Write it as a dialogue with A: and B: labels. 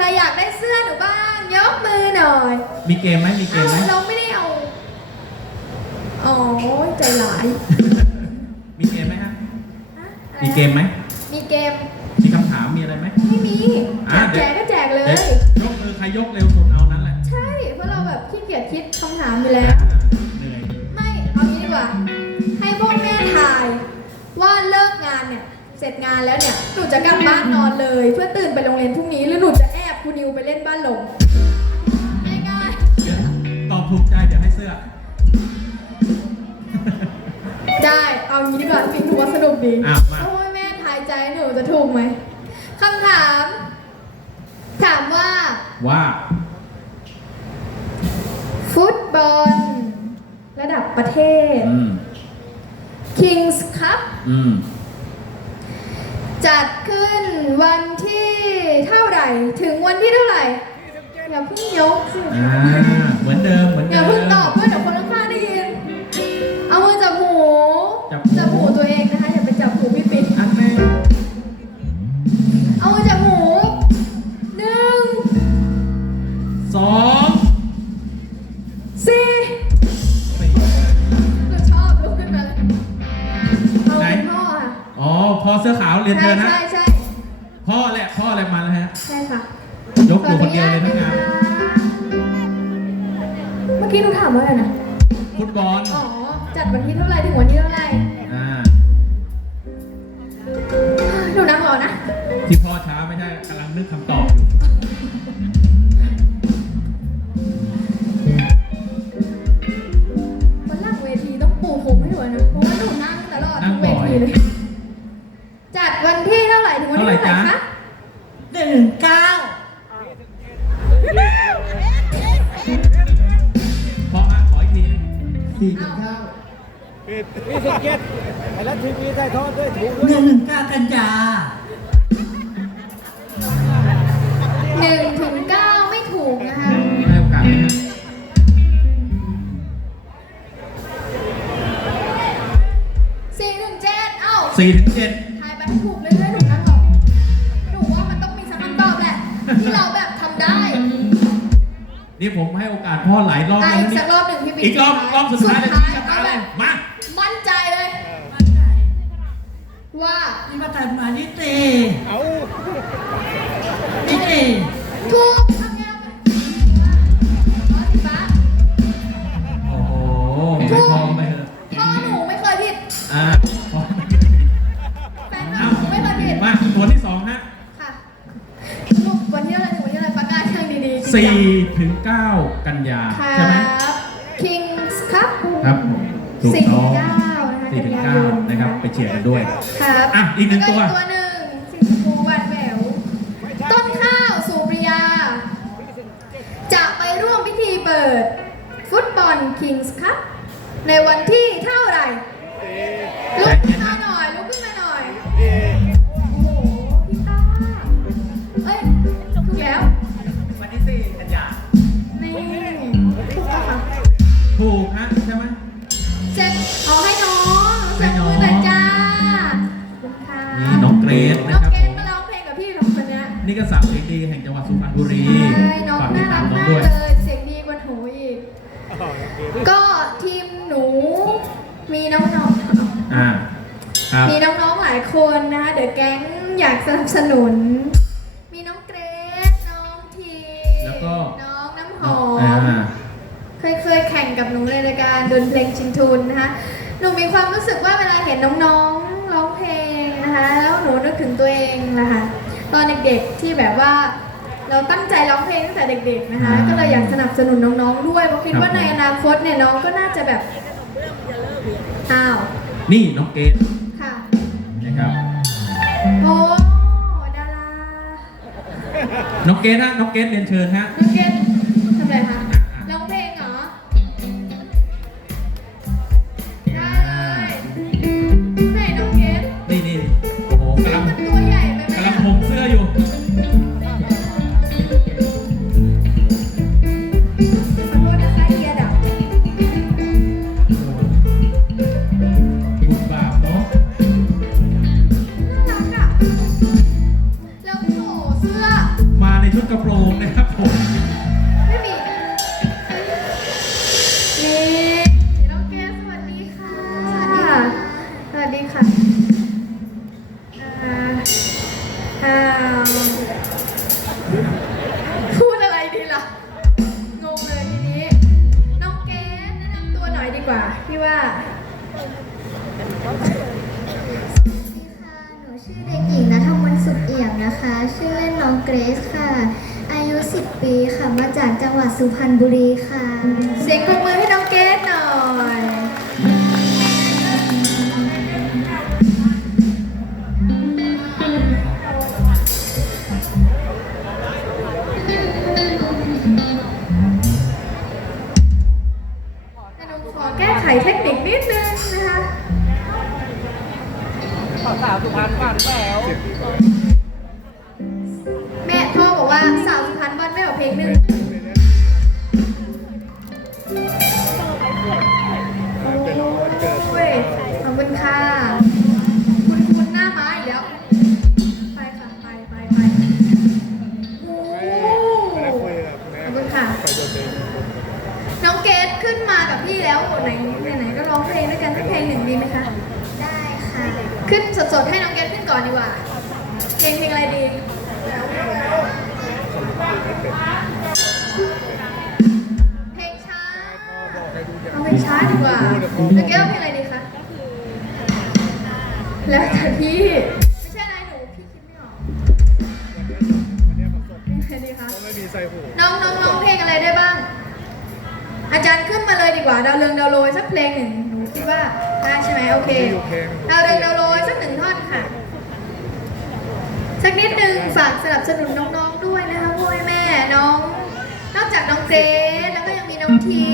A: ใครอยากได้เสื้อหนูบ้าง ยกมือหน่อย
B: มีเกมไหมมีเก
A: เอ้าม
B: ไหม
A: เราไม่ได้เอา อ๋อ ใจร้าย
B: มีเกมไหมฮะ
A: ฮะอะไรนะ
B: มีเกมไหม
A: มีเกม
B: มีคำถามมีอะไรไหม
A: ไม่มี
B: อะ
A: แจก
B: เดี๋ยว
A: ก็แจกเลย
B: เอ๊ะยกมือใครยกเร็วสุดเอานั้นแหละ
A: ใช่ เพราะเราแบบขี้เกียจคิดคำถามอยู่แล้ว
B: เหนื่อย
A: ไม่ เอางี้ดีกว่า ให้พ่อแม่ทาย ว่าเลิกงานเนี่ย เสร็จงานแล้วเนี่ย หนูจะกลับบ้านนอนเลย เพื่อตื่นไปโรงเรียนพรุ่งนี้หรือหนูจะแอบ คุณนิวไปเล่นบ้านหลงง่าย
B: เดี๋ยวตอบถูกใจเดี๋ยวให้เสื้อ
A: ๆได้ เอางี้ดีกว่าฟิงถือว่าสนุกดี
B: อะมา
A: โอ้ยแม่ทายใจหนูจะถูกไหมคำถาม ถามว่า
B: ว่า
A: ฟุตบอล ระดับประเทศ
B: อืม
A: Kings Cup
B: อืม
A: จัดขึ้นวันที่เท่าไหร่ ถึงวันที่เท่าไหร่ อย่าเพิ่งยกสิ
B: อ่าเหมือนเดิมเหมือน
A: อ
B: เดิ
A: ย่ามเพิ่งตอบ เสื้
B: อ
A: ขา
B: วเรียนเชิญนะ
A: ใช่ใช่
B: พ่อแหละพ่อแหละมาแล้วฮะ
A: ใช่ค่ะ
B: ยกตัวคนเดียวเลยทั้งงาน
A: เมื่อกี้หนูถามว่าอะไรนะ
B: ฟุตบอล
A: อ๋อจัดวันที่เท่าไหร่ถึงวันที่เท่าไหร่
B: อ่า
A: หนูนั่งรอนะ
B: ที่พ่อช้าไม่ใช่กำลังนึกคำตอบ
A: มี
C: สิ
D: บเจ็ดไทยรัฐทีวีได้ทอดด้วยถูก
C: ห
D: ด้วย
C: นึ่งหนึ่งเก้ากันยา
A: หนึ่งถึงเก้าไม่ถูกนะคะ
B: ให้โอกาสไหมฮะ
A: สี่ถึงเจ็ดเอ้า
B: สี่ถึงเจ็ด
A: ทายไปให้ถูกเลยเลยหนูนั่งรอหนูว่ามันต้องมีสักคำตอบแหละ ที่เราแบบทำได้
B: นี่ผมให้โอกาสพ่อหลายรอบ
A: อะ
B: แล้ว
A: อีก
B: นี่
A: สักรอบหนึ่งพี่ปิ๊ก
B: อีกรอบรอบสุดท้ายเลย
A: สุ
B: ที่ชะตา
A: เอา
B: เล
A: แบ
B: ย
A: บ
B: มา
A: ว่า
C: นี่มาตัดมานิตี
D: เอา
C: นิตี
A: ถูกทำงานอ๋อสีฟ้า
B: โอ้โหไม่พอไปเถอะ
A: พ่อหนูไม่เคยผิด
B: อ่าพอ
A: แฟนหนูไม่เคยผิด
B: มาตัวที่สองฮะ
A: ค่ะลูกวันที่อะไรถึงวันที่อะไรประกาศช่างดีๆจริงจัง
B: สี่ถึงเก้ากันยา
A: ครั
B: ใช่ไหม
A: บ Kings Cup
B: ครับผมถูก
A: สี่
B: ต้อง
A: เก้านะคะ
B: สี่ถึง
A: กันยา
B: เก้าย
A: น
B: นะครับไปเชียร์กันด้วย
A: ครับ
B: อะอีกหนึ่งตัว
A: แล้อีกตัวหนึ่งสีชมพูหวานแหววต้นข้าวสุริยา จะไปร่วมพิธีเปิด ฟุตบอล Kings Cup ในวันที่เท่าไหร่ ลุกขึ้นมาหน่อย ลุกขึ้นมาหน่อย โอ้โหพี่ต้าเอ้ยถูกแล้ว
C: วันที่สี่กันยา
A: นี่ถูกแล้วค่ะ
B: ถูกฮะใคนนะคะ
A: เดี๋ยวแก๊งอยากสนับสนุน มีน้องเกรซน้องที
B: แล้วก็
A: น้องน้ำหอ
B: อ่าม
A: เคยเคยแข่งกับหนูในรายการดนเพลงชิงทุนนะคะหนูมีความรู้สึกว่าเวลาเห็นน้องๆร้องเพลงนะคะแล้วหนูนึกถึงตัวเองนะคะตอนเด็กๆที่แบบว่า เราตั้งใจร้องเพลงตั้งแต่เด็ก ๆนะคะ
B: อ่า
A: ก็เลยอยากสนับสนุนน้องๆด้วยเพราะคิดว่า
B: ครับ
A: ในอนาคตเนี่ยน้องก็น่าจะแบบอ้าว
B: นี่น้องเกร น้
A: อ
B: งเกดฮะน้องเกดเรียนเชิญฮะ
A: น้องเกด เกร
E: ซค่ะ อายุ 10 ปีค่ะ มาจากจังหวัดสุพรรณบุรีค่ะ
A: เสียงปรบมือ กั
D: บ
A: พี่แล้วไหนไหนๆก็ร้องเพลงด้วยกันสักเพลงหนึ่งดีไหมคะ
E: ได้ค่ะ
A: ขึ้นสดๆให้น้องเกดขึ้นก่อนดีกว่า เพลงเพลงอะไรดีเพลงช้าเอาเพลงช้าดีกว่าน้องเกดเอาเพลงอะไรดีคะ แล้วแต่พี่ อาจารย์ขึ้นมาเลยดีกว่าดาวเรืองดาวโรยสักเพลงหนึ่งหนูคิดว่าได้ใช่ไหมโอเคดาวเรืองดาวโรยสักหนึ่งท่อนค่ะสักนิดนึงฝากสนับสนุนน้องๆด้วยนะคะพ่อแม่น้อง นอกจากน้องเกรซแล้วก็ยังมีน้องที